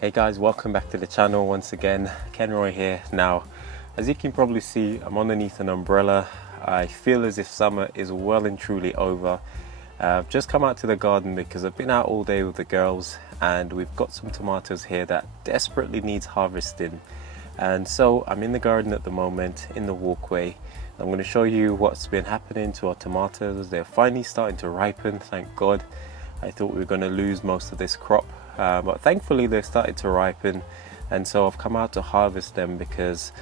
Hey guys, welcome back to the channel once again. Kenroy here. Now, as you can probably see, I'm underneath an umbrella. I feel as if summer is well and truly over. I've just come out to the garden because I've been out all day with the girls and we've got some tomatoes here that desperately needs harvesting. And so I'm in the garden at the moment, in the walkway. I'm going to show you what's been happening to our tomatoes. They're finally starting to ripen, thank God. I thought we were going to lose most of this crop, but thankfully they've started to ripen, and so I've come out to harvest them because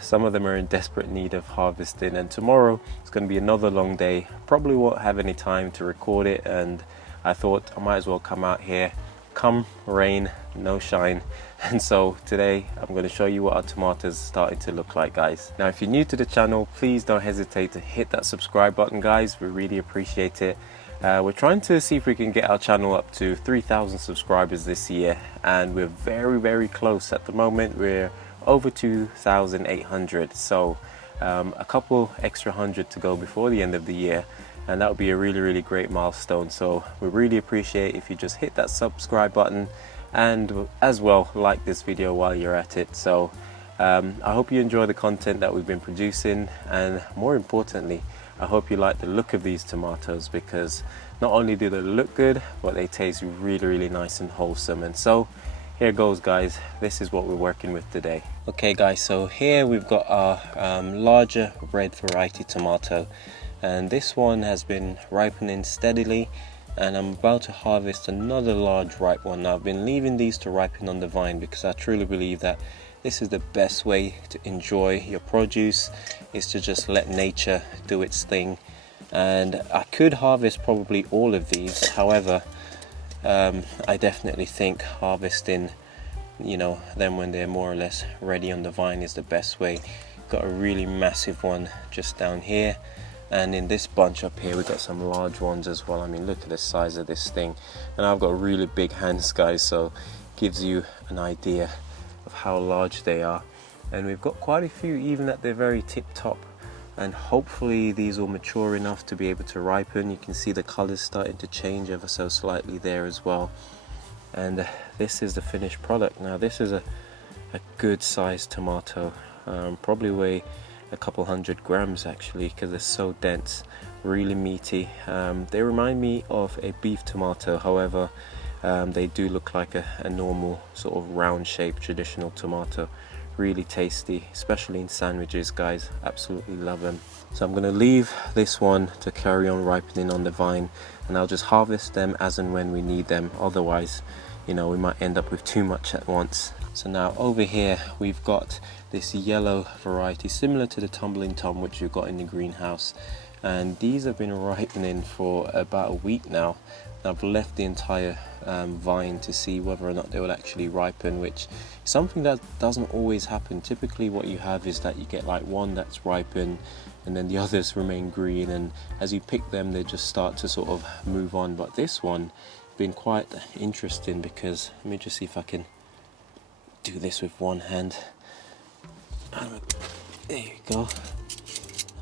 some of them are in desperate need of harvesting. And tomorrow it's going to be another long day. Probably won't have any time to record it, and I thought I might as well come out here, come rain, no shine. And so today I'm going to show you what our tomatoes are starting to look like, guys. Now, if you're new to the channel, please don't hesitate to hit that subscribe button, guys. We really appreciate it. We're trying to see if we can get our channel up to 3,000 subscribers this year, and we're very close. At the moment we're over 2,800, so a couple extra hundred to go before the end of the year, and that would be a really great milestone. So we really appreciate if you just hit that subscribe button, and as well like this video while you're at it. So I hope you enjoy the content that we've been producing, and more importantly, I hope you like the look of these tomatoes, because not only do they look good, but they taste really nice and wholesome. And so here goes, guys. This is what we're working with today. Okay guys, so here we've got our larger red variety tomato, and this one has been ripening steadily, and I'm about to harvest another large ripe one. Now, I've been leaving these to ripen on the vine because I truly believe that this is the best way to enjoy your produce, is to just let nature do its thing. And I could harvest probably all of these, however, I definitely think harvesting, you know, them when they're more or less ready on the vine is the best way. Got a really massive one just down here, and in this bunch up here we got some large ones as well. I mean, look at the size of this thing, and I've got really big hands, guys, so it gives you an idea of how large they are. And we've got quite a few even at the very tip top, and hopefully these will mature enough to be able to ripen. You can see the colors starting to change ever so slightly there as well. And this is the finished product. Now, this is a good sized tomato, probably weigh a couple 100 grams actually, because they're so dense, really meaty. They remind me of a beef tomato, however they do look like a normal sort of round shaped traditional tomato. Really tasty, especially in sandwiches, guys. Absolutely love them. So I'm going to leave this one to carry on ripening on the vine, and I'll just harvest them as and when we need them. Otherwise, you know, we might end up with too much at once. So now over here we've got this yellow variety similar to the tumbling tom which you've got in the greenhouse, and these have been ripening for about a week now. I've left the entire vine to see whether or not they will actually ripen, which is something that doesn't always happen. Typically what you have is that you get like one that's ripened and then the others remain green, and as you pick them they just start to sort of move on. But this one has been quite interesting because, let me just see if I can do this with one hand. There you go.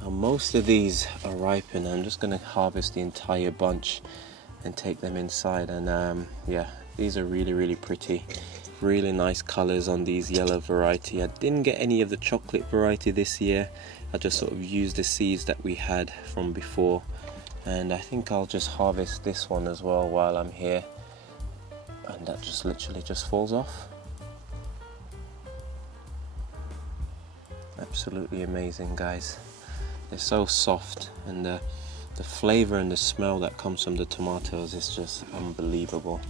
Now, most of these are ripened. I'm just going to harvest the entire bunch and take them inside, and yeah, these are really pretty, really nice colors on these yellow variety. I didn't get any of the chocolate variety this year. I just sort of used the seeds that we had from before, and I think I'll just harvest this one as well while I'm here. And that just literally just falls off. Absolutely amazing, guys. They're so soft, and the flavor and the smell that comes from the tomatoes is just unbelievable.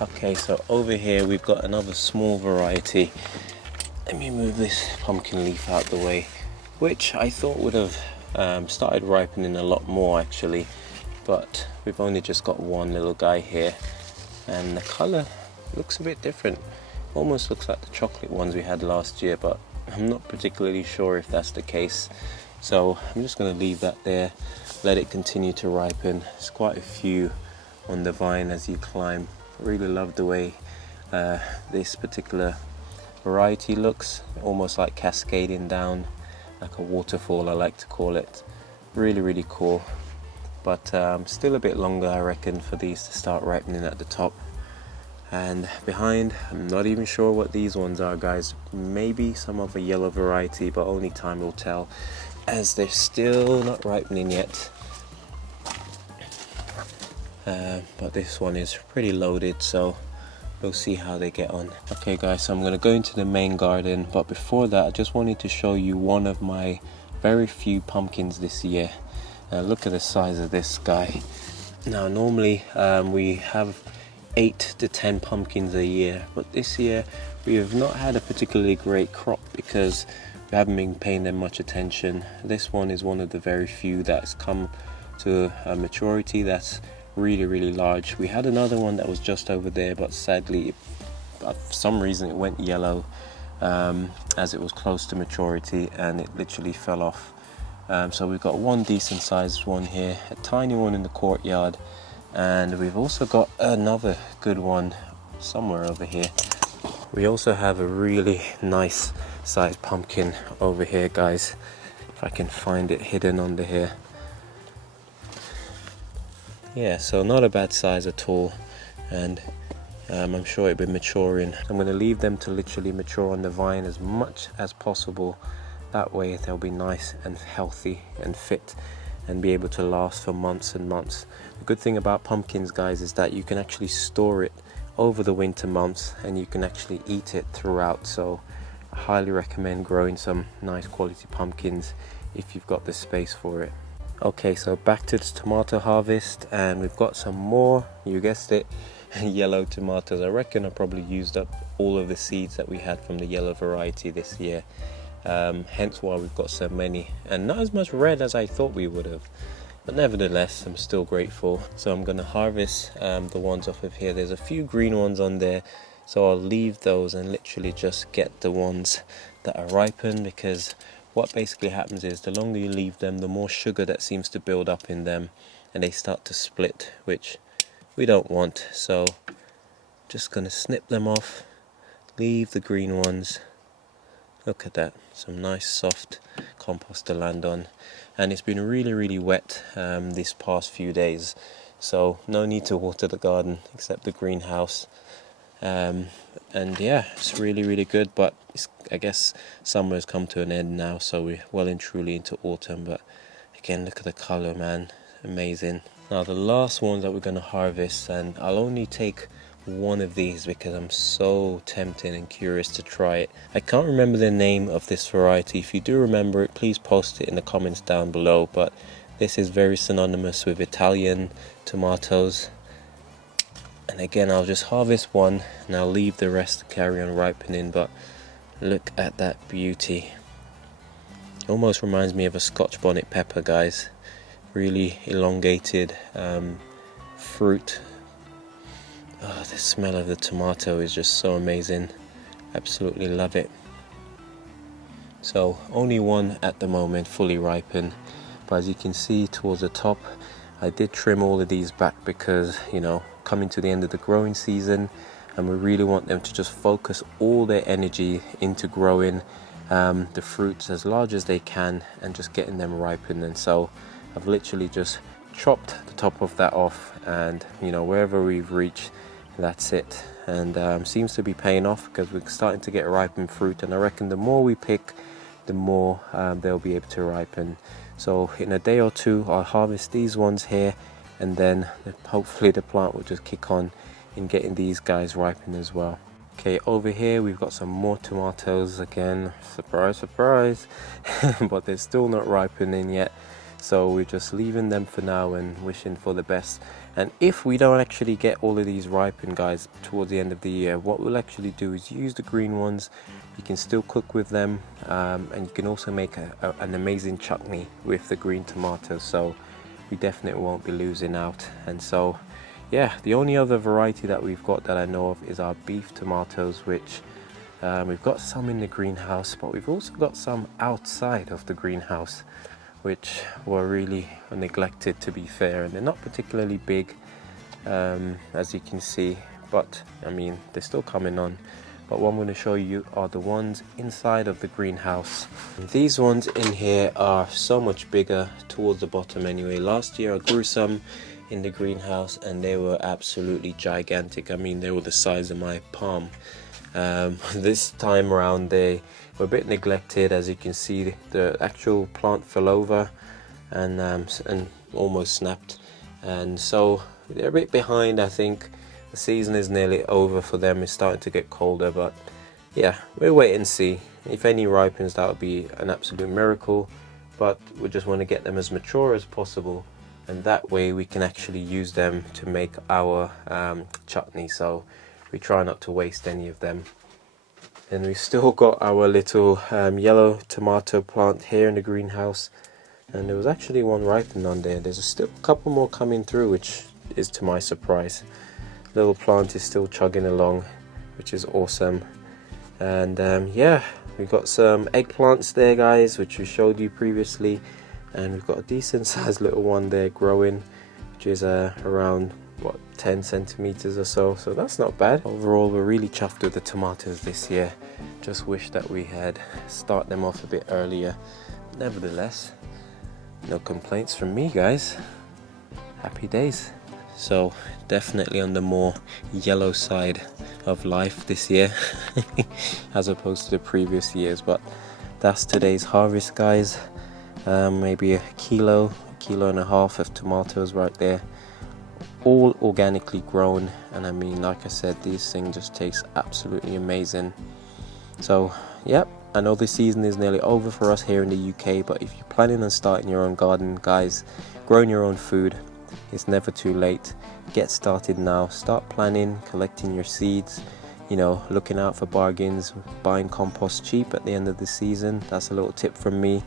Okay, so over here we've got another small variety. Let me move this pumpkin leaf out the way, which I thought would have started ripening a lot more actually, but we've only just got one little guy here, and the color looks a bit different. Almost looks like the chocolate ones we had last year, but I'm not particularly sure if that's the case. So I'm just going to leave that there, let it continue to ripen. There's quite a few on the vine as you climb. Really love the way this particular variety looks, almost like cascading down like a waterfall, I like to call it. Really cool, but still a bit longer I reckon for these to start ripening at the top. And behind, I'm not even sure what these ones are, guys. Maybe some of a yellow variety, but only time will tell, as they're still not ripening yet. But this one is pretty loaded, so we'll see how they get on. Okay guys, so I'm going to go into the main garden, but before that I just wanted to show you one of my very few pumpkins this year. Look at the size of this guy. Now normally we have 8 to 10 pumpkins a year, but this year we have not had a particularly great crop because we haven't been paying them much attention. This one is one of the very few that's come to maturity that's really large. We had another one that was just over there, but sadly for some reason it went yellow as it was close to maturity, and it literally fell off. So we've got one decent sized one here, a tiny one in the courtyard, and we've also got another good one somewhere over here. We also have a really nice sized pumpkin over here, guys, if I can find it hidden under here. Yeah, so not a bad size at all, and I'm sure it'll be maturing. I'm going to leave them to literally mature on the vine as much as possible. That way they'll be nice and healthy and fit and be able to last for months and months. The good thing about pumpkins, guys, is that you can actually store it over the winter months and you can actually eat it throughout. So I highly recommend growing some nice quality pumpkins if you've got the space for it. Okay, so back to the tomato harvest, and we've got some more, you guessed it, yellow tomatoes. I reckon I probably used up all of the seeds that we had from the yellow variety this year, hence why we've got so many, and not as much red as I thought we would have, but nevertheless I'm still grateful. So I'm going to harvest the ones off of here. There's a few green ones on there, so I'll leave those and literally just get the ones that are ripened, because what basically happens is the longer you leave them, the more sugar that seems to build up in them and they start to split, which we don't want. So just gonna snip them off, leave the green ones. Look at that, some nice soft compost to land on, and it's been really wet this past few days, so no need to water the garden except the greenhouse. And yeah, it's really good, but I guess summer has come to an end now, so we're well and truly into autumn. But again, look at the color, man, amazing. Now the last ones that we're going to harvest, and I'll only take one of these because I'm so tempted and curious to try it. I can't remember the name of this variety. If you do remember it, please post it in the comments down below, but this is very synonymous with Italian tomatoes. And again, I'll just harvest one and I'll leave the rest to carry on ripening. But look at that beauty. Almost reminds me of a Scotch bonnet pepper, guys. Really elongated fruit. Oh, the smell of the tomato is just so amazing. Absolutely love it. So only one at the moment fully ripened, but as you can see towards the top, I did trim all of these back because, you know, coming to the end of the growing season, and we really want them to just focus all their energy into growing the fruits as large as they can and just getting them ripened. And so I've literally just chopped the top of that off, and you know, wherever we've reached, that's it. And seems to be paying off because we're starting to get ripened fruit, and I reckon the more we pick, the more they'll be able to ripen. So in a day or two I'll harvest these ones here, and then hopefully the plant will just kick on in getting these guys ripened as well. Okay, over here we've got some more tomatoes again, surprise but they're still not ripening yet, so we're just leaving them for now and wishing for the best. And if we don't actually get all of these ripened, guys, towards the end of the year, what we'll actually do is use the green ones. You can still cook with them, and you can also make an amazing chutney with the green tomatoes, so we definitely won't be losing out. And so yeah, the only other variety that we've got that I know of is our beef tomatoes, which we've got some in the greenhouse, but we've also got some outside of the greenhouse, which were really neglected, to be fair, and they're not particularly big, as you can see, but I mean, they're still coming on. But what I'm going to show you are the ones inside of the greenhouse. These ones in here are so much bigger towards the bottom anyway. Last year I grew some in the greenhouse, and they were absolutely gigantic. I mean, they were the size of my palm. This time around they were a bit neglected. As you can see, the actual plant fell over and almost snapped, and so they're a bit behind. I think the season is nearly over for them. It's starting to get colder, but yeah, we'll wait and see. If any ripens, that would be an absolute miracle, but we just want to get them as mature as possible, and that way we can actually use them to make our chutney. So we try not to waste any of them. And we've still got our little yellow tomato plant here in the greenhouse, and there was actually one ripened on there. There's still a couple more coming through, which is to my surprise. Little plant is still chugging along, which is awesome. And yeah, we've got some eggplants there, guys, which we showed you previously, and we've got a decent sized little one there growing, which is around what, 10 centimeters or so, so that's not bad. Overall, we're really chuffed with the tomatoes this year. Just wish that we had started them off a bit earlier. Nevertheless, no complaints from me, guys. Happy days. So definitely on the more yellow side of life this year as opposed to the previous years, but that's today's harvest, guys. Maybe a kilo and a half of tomatoes right there, all organically grown. And I mean, like I said, these things just taste absolutely amazing. So yep, I know this season is nearly over for us here in the UK, but if you're planning on starting your own garden, guys, growing your own food, it's never too late. Get started now. Start planning, collecting your seeds, you know, looking out for bargains, buying compost cheap at the end of the season. That's a little tip from me.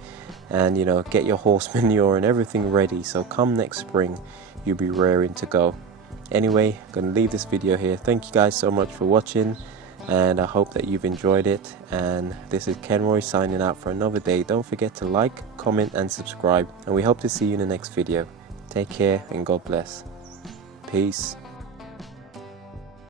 And you know, get your horse manure and everything ready, so come next spring you'll be raring to go. Anyway, I'm gonna leave this video here. Thank you guys so much for watching, and I hope that you've enjoyed it. And this is Kenroy signing out for another day. Don't forget to like, comment and subscribe, and we hope to see you in the next video. Take care and God bless. Peace.